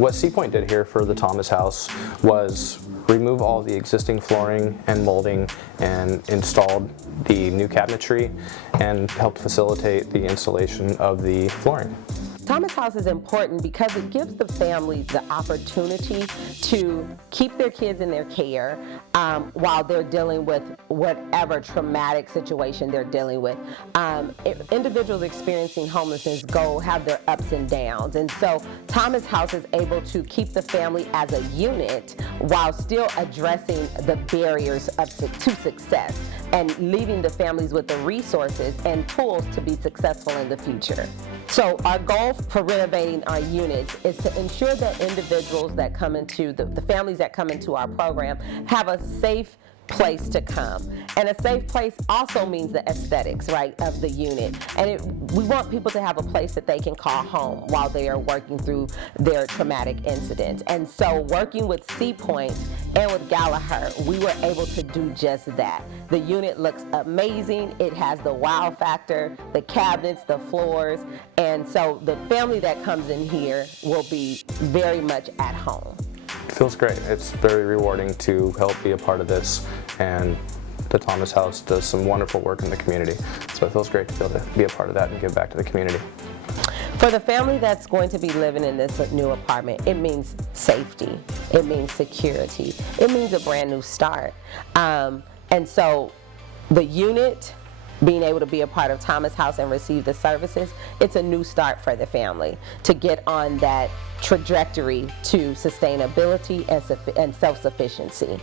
What Sea Pointe did here for the Thomas house was remove all the existing flooring and molding and installed the new cabinetry and helped facilitate the installation of the flooring. Thomas House is important because it gives the families the opportunity to keep their kids in their care while they're dealing with whatever traumatic situation they're dealing with. Individuals experiencing homelessness have their ups and downs, and so Thomas House is able to keep the family as a unit while still addressing the barriers to success and leaving the families with the resources and tools to be successful in the future. So our goal for renovating our units is to ensure that individuals that come into, the families that come into our program have a safe place to come. And a safe place also means the aesthetics, right, of the unit. And we want people to have a place that they can call home while they are working through their traumatic incident. And so working with Sea Pointe and with Galleher, we were able to do just that. The unit looks amazing. It has the wow factor, the cabinets, the floors. And so the family that comes in here will be very much at home. It feels great. It's very rewarding to help be a part of this, and the Thomas House does some wonderful work in the community. So it feels great to be able to be a part of that and give back to the community. For the family that's going to be living in this new apartment, it means safety, it means security, it means a brand new start. And so the unit, being able to be a part of Thomas House and receive the services, it's a new start for the family to get on that trajectory to sustainability and self-sufficiency.